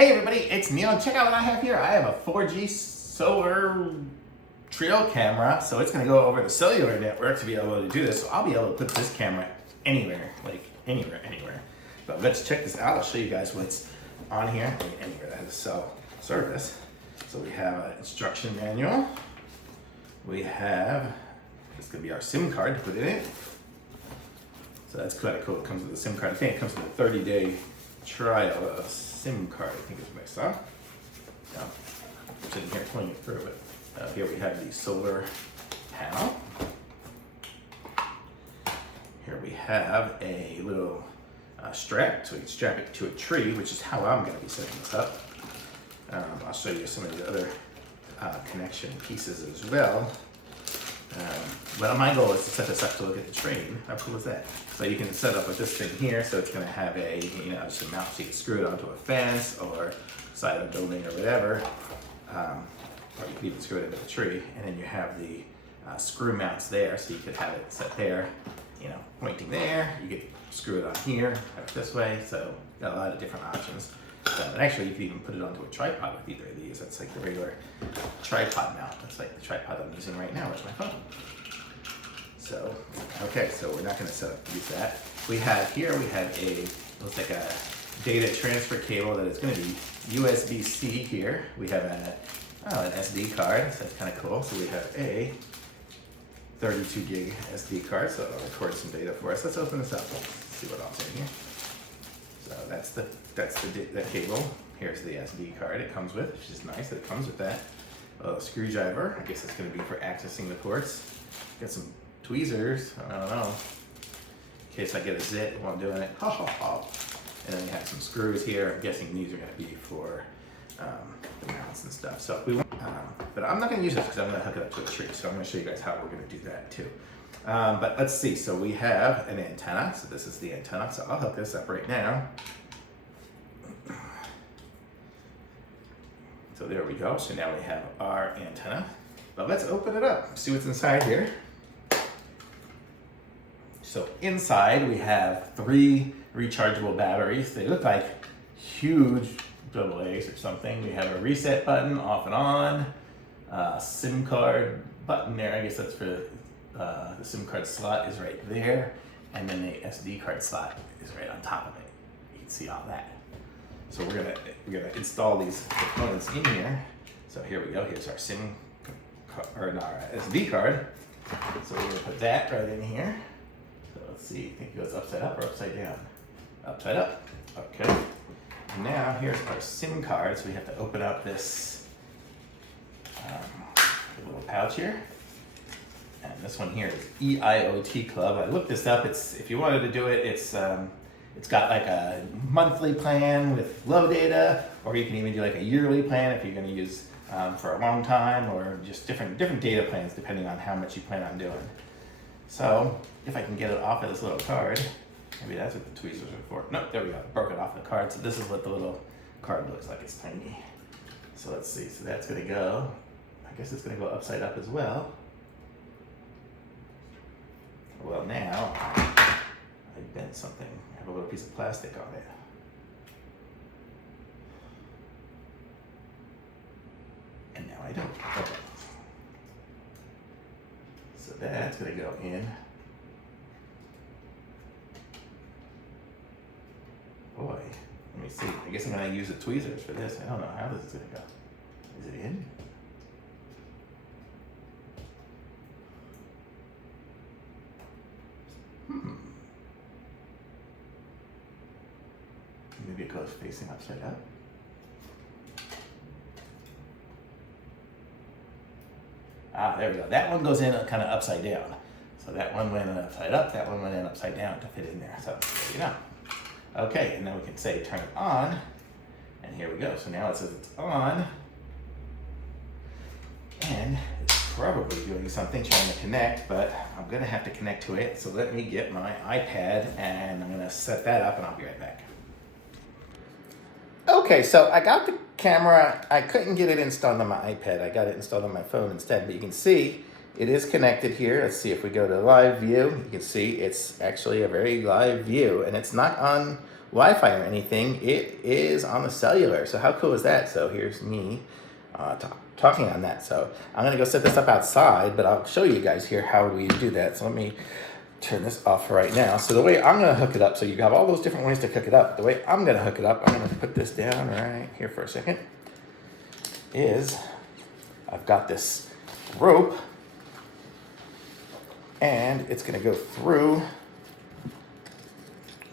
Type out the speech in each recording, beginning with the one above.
Hey everybody, it's Neil, and check out what I have here. I have a 4G solar trail camera, so it's going to go over the cellular network to be able to do this. So I'll be able to put this camera anywhere, like anywhere. But let's check this out. I'll show you guys what's on here. Anywhere that has a cell service. So we have an instruction manual. We have, this is going to be our SIM card to put it in. So that's kind of cool. It comes with a SIM card. I think it comes with a 30-day trial of SIM card, I think is what I saw. No, I'm sitting here pulling it through, but here we have the solar panel. Here we have a little strap, so we can strap it to a tree, which is how I'm going to be setting this up. I'll show you some of the other connection pieces as well. But my goal is to set this up to look at the train. How cool is that? So you can set up with this thing here, so it's going to have a, just a mount so you can screw it onto a fence or side of a building or whatever. Or you can even screw it into the tree. And then you have the screw mounts there, so you could have it set there, pointing there. You could screw it on here, have it this way. So got a lot of different options. And actually, you could even put it onto a tripod with either of these. That's like the regular tripod mount. That's like the tripod I'm using right now with my phone. So, okay, so we're not going to use that. We have looks like a data transfer cable that is going to be USB-C here. We have an SD card, so that's kind of cool. So we have a 32 gig SD card, so it'll record some data for us. Let's open this up. Let's see what else is in here. So that's the cable. Here's the SD card it comes with, which is nice that it comes with that. A screwdriver, I guess it's going to be for accessing the ports. Got some tweezers, I don't know, in case I get a zit while I'm doing it. And then we have some screws here. I'm guessing these are going to be for the mounts and stuff. So if we want, but I'm not going to use this because I'm going to hook it up to a tree. So I'm going to show you guys how we're going to do that too. But let's see. So we have an antenna. So this is the antenna. So I'll hook this up right now. So there we go. So now we have our antenna. But let's open it up. See what's inside here. So inside we have 3 rechargeable batteries. They look like huge AA's or something. We have a reset button, off and on, SIM card button there. I guess that's for the SIM card slot is right there. And then the SD card slot is right on top of it. You can see all that. So we're gonna install these components in here. So here we go. Here's our SIM or our SD card. So we're gonna put that right in here. So let's see. I think it goes upside up or upside down. Upside up. Okay. And now here's our SIM card. So we have to open up this little pouch here. And this one here is EIOT Club. I looked this up. If you wanted to do it, it's got like a monthly plan with low data, or you can even do like a yearly plan if you're going to use for a long time, or just different data plans depending on how much you plan on doing. So if I can get it off of this little card, maybe that's what the tweezers are for. Nope, there we go. Broke it off the card. So this is what the little card looks like. It's tiny. So let's see. So that's going to go. I guess it's going to go upside up as well. Well, now I bent something. I have a little piece of plastic on it. And now I don't. Okay. So that's going to go in. Boy, let me see. I guess I'm going to use the tweezers for this. I don't know how this is going to go. Is it in? Maybe it goes facing upside up. There we go. That one goes in kind of upside down. So that one went in upside up, that one went in upside down to fit in there. So there you go. Okay, and then we can say turn it on. And here we go. So now it says it's on. And it's probably doing something, trying to connect, but I'm going to have to connect to it. So let me get my iPad and I'm going to set that up and I'll be right back. Okay, so I got the camera. I couldn't get it installed on my iPad. I got it installed on my phone instead, but you can see it is connected here. Let's see if we go to live view. You can see it's actually a very live view, and it's not on Wi-Fi or anything. It is on the cellular. So how cool is that? So here's me talking on that. So I'm gonna go set this up outside, but I'll show you guys here how we do that. So let me turn this off right now. So the way I'm gonna hook it up, so you have all those different ways to hook it up. The way I'm gonna hook it up, I'm gonna put this down right here for a second, is I've got this rope and it's gonna go through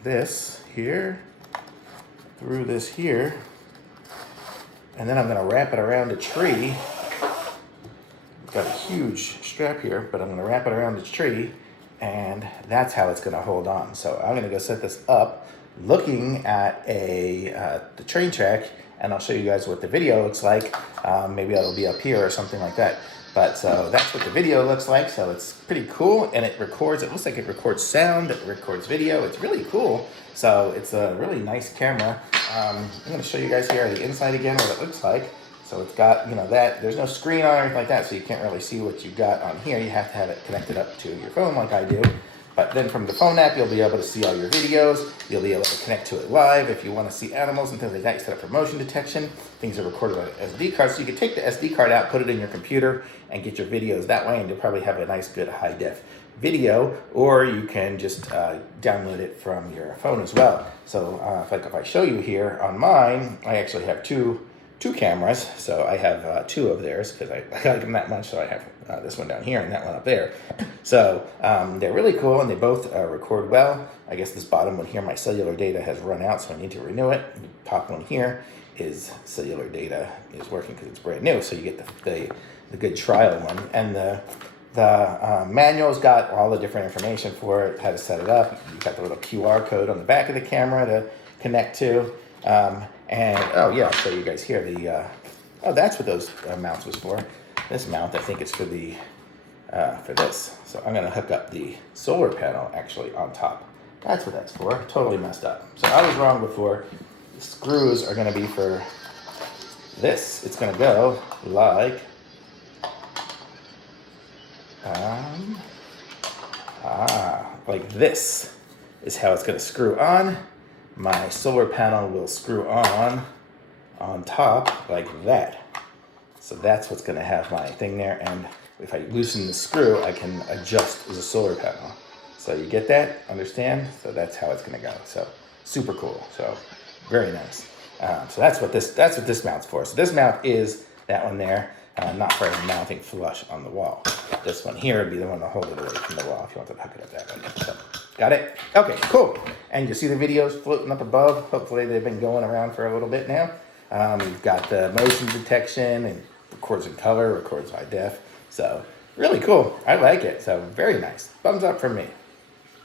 this here, through this here, and then I'm gonna wrap it around a tree. It's got a huge strap here, but I'm gonna wrap it around the tree, and that's how it's gonna hold on. So I'm gonna go set this up looking at the train track, and I'll show you guys what the video looks like. Maybe it'll be up here or something like that. But so that's what the video looks like. So it's pretty cool, and it records, it looks like it records sound, it records video. It's really cool. So it's a really nice camera. I'm gonna show you guys here the inside again, what it looks like. So it's got, you know, that, there's no screen on or anything like that, so you can't really see what you got on here. You have to have it connected up to your phone like I do. But then from the phone app, you'll be able to see all your videos. You'll be able to connect to it live. If you want to see animals and things like that, you set up for motion detection. Things are recorded on an SD card. So you can take the SD card out, put it in your computer, and get your videos that way, and you'll probably have a nice, good high-def video, or you can just download it from your phone as well. So if I show you here on mine, I actually have two cameras. So I have two of theirs because I got them that much. So I have this one down here and that one up there. So they're really cool, and they both record well. I guess this bottom one here, my cellular data has run out, so I need to renew it. The top one here is cellular data is working because it's brand new. So you get the good trial one, and the manual's got all the different information for it, how to set it up. You've got the little QR code on the back of the camera to connect to. And oh yeah, I'll show you guys here oh, that's what those mounts was for. This mount, I think, is for this. So I'm gonna hook up the solar panel actually on top. That's what that's for. Totally messed up. So I was wrong before. The screws are gonna be for this. It's gonna go like like this is how it's gonna screw on. My solar panel will screw on top like that. So that's what's gonna have my thing there, and if I loosen the screw, I can adjust the solar panel. So you get that, understand? So that's how it's gonna go. So super cool, so very nice. So that's what this mount's for. So this mount is that one there, not for mounting flush on the wall. This one here would be the one to hold it away from the wall if you want to hook it up that way. So, got it? Okay, cool. And you see the videos floating up above. Hopefully they've been going around for a little bit now. We've got the motion detection, and records in color, records high def. So really cool. I like it. So very nice. Thumbs up from me.